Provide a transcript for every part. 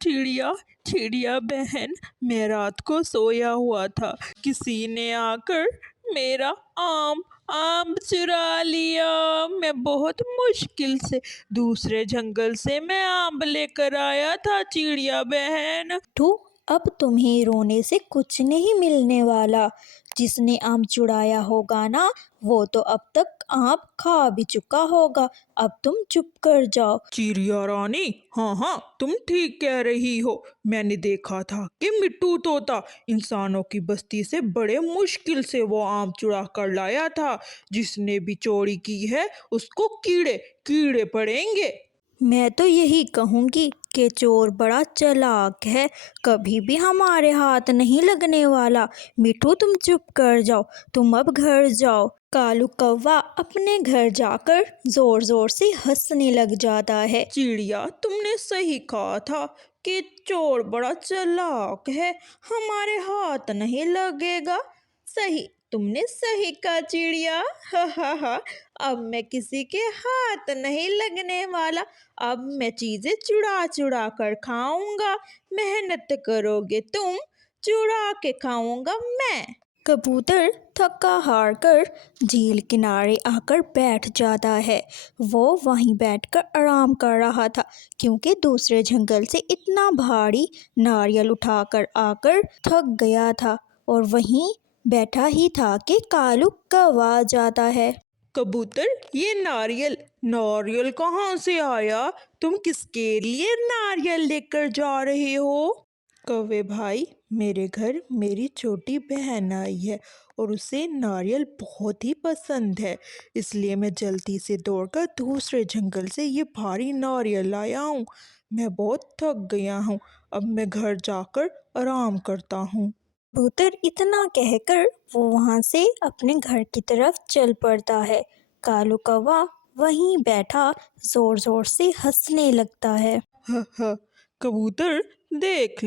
चिड़िया चिड़िया बहन, मैं रात को सोया हुआ था, किसी ने आकर मेरा आम आम चुरा लिया। मैं बहुत मुश्किल से दूसरे जंगल से मैं आम लेकर आया था चिड़िया बहन। तो अब तुम्हें रोने से कुछ नहीं मिलने वाला। जिसने आम चुराया होगा ना, वो तो अब तक आम खा भी चुका होगा। अब तुम चुप कर जाओ। चिड़िया रानी, हाँ हाँ, तुम ठीक कह रही हो। मैंने देखा था कि मिट्टू तोता इंसानों की बस्ती से बड़े मुश्किल से वो आम चुरा कर लाया था। जिसने भी चोरी की है उसको कीड़े कीड़े पड़ेंगे। मैं तो यही कहूँगी कि चोर बड़ा चालाक है, कभी भी हमारे हाथ नहीं लगने वाला। मिठू तुम चुप कर जाओ, तुम अब घर जाओ। कालू कौवा अपने घर जाकर जोर जोर से हंसने लग जाता है। चिड़िया, तुमने सही कहा था कि चोर बड़ा चालाक है, हमारे हाथ नहीं लगेगा। सही, तुमने सही कहा चिड़िया। हा हा हा। अब मैं किसी के हाथ नहीं लगने वाला। अब मैं चीजें चुरा चुरा कर खाऊंगा। मेहनत करोगे तुम, चुरा के खाऊंगा मैं। कबूतर थका हार कर झील किनारे आकर बैठ जाता है। वो वहीं बैठकर आराम कर रहा था, क्योंकि दूसरे जंगल से इतना भारी नारियल उठाकर आकर थक गया था। और वहीं बैठा ही था कि कालू कौवा आ जाता है। कबूतर, ये नारियल नारियल कहाँ से आया? तुम किसके लिए नारियल लेकर जा रहे हो? कौवे भाई, मेरे घर मेरी छोटी बहन आई है और उसे नारियल बहुत ही पसंद है, इसलिए मैं जल्दी से दौड़कर दूसरे जंगल से ये भारी नारियल लाया हूँ। मैं बहुत थक गया हूँ, अब मैं घर जाकर आराम करता हूँ। कबूतर इतना कहकर वो वहां से अपने घर की तरफ चल पड़ता है। कालू कौवा वहीं बैठा जोर जोर से हंसने लगता है। ह कबूतर, देख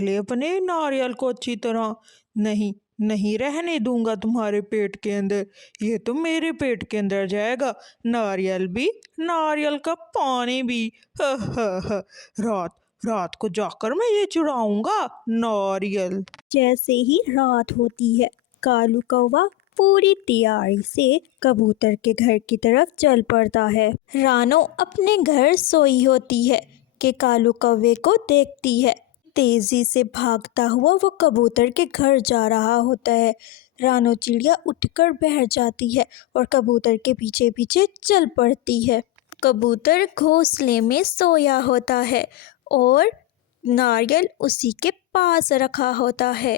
ले अपने नारियल को अच्छी तरह। नहीं नहीं रहने दूंगा तुम्हारे पेट के अंदर, ये तो मेरे पेट के अंदर जाएगा। नारियल भी, नारियल का पानी भी। ह रात रात को जाकर मैं ये चुराऊंगा नारियल। जैसे ही रात होती है, कालू कौवा पूरी तैयारी से कबूतर के घर की तरफ चल पड़ता है। रानो अपने घर सोई होती है कि कालू कौवे को देखती है। तेजी से भागता हुआ वो कबूतर के घर जा रहा होता है। रानो चिड़िया उठकर बैठ जाती है और कबूतर के पीछे पीछे चल पड़ती है। कबूतर घोंसले में सोया होता है और नारियल उसी के पास रखा होता है।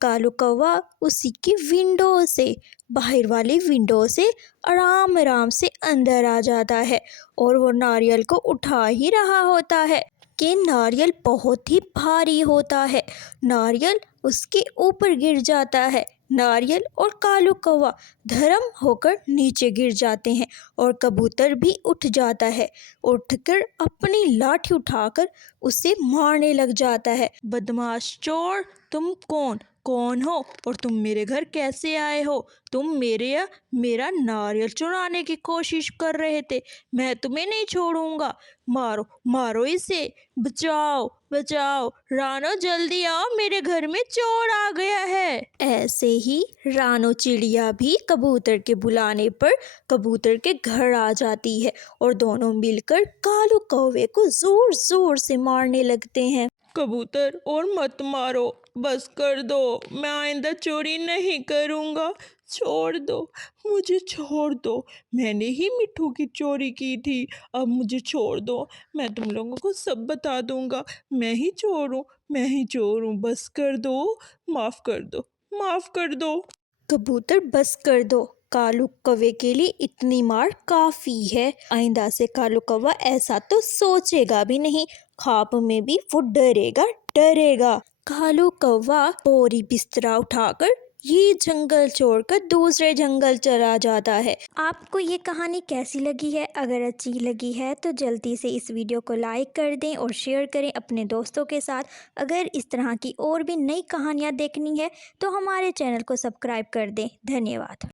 कालू कौवा उसी की विंडो से, बाहर वाली विंडो से आराम आराम से अंदर आ जाता है और वो नारियल को उठा ही रहा होता है कि नारियल बहुत ही भारी होता है। नारियल उसके ऊपर गिर जाता है। नारियल और कालू कौवा धर्म होकर नीचे गिर जाते हैं और कबूतर भी उठ जाता है। उठकर अपनी लाठी उठाकर उसे मारने लग जाता है। बदमाश चोर, तुम कौन हो और तुम मेरे घर कैसे आए हो? तुम मेरा नारियल चुराने की कोशिश कर रहे थे। मैं तुम्हें नहीं छोड़ूंगा। मारो मारो इसे। बचाओ बचाओ, रानो जल्दी आओ, मेरे घर में चोर आ गया है। ऐसे ही रानो चिड़िया भी कबूतर के बुलाने पर कबूतर के घर आ जाती है और दोनों मिलकर कालू कौवे को जोर जोर से मारने लगते हैं। कबूतर, और मत मारो, बस कर दो, मैं आइंदा चोरी नहीं करूँगा। छोड़ दो, मुझे छोड़ दो। मैंने ही मिट्ठू की चोरी की थी, अब मुझे छोड़ दो। मैं तुम लोगों को सब बता दूंगा। मैं ही चोर हूँ, बस कर दो, माफ़ कर दो, माफ़ कर दो। कबूतर बस कर दो, कालू कौवे के लिए इतनी मार काफी है। आइंदा से कालू कौवा ऐसा तो सोचेगा भी नहीं, ख्वाब में भी वो डरेगा डरेगा। कालू कौवा बोरी बिस्तरा उठाकर ये जंगल छोड़कर दूसरे जंगल चला जाता है। आपको ये कहानी कैसी लगी है? अगर अच्छी लगी है तो जल्दी से इस वीडियो को लाइक कर दें और शेयर करें अपने दोस्तों के साथ। अगर इस तरह की और भी नई कहानियाँ देखनी है तो हमारे चैनल को सब्सक्राइब कर दें। धन्यवाद।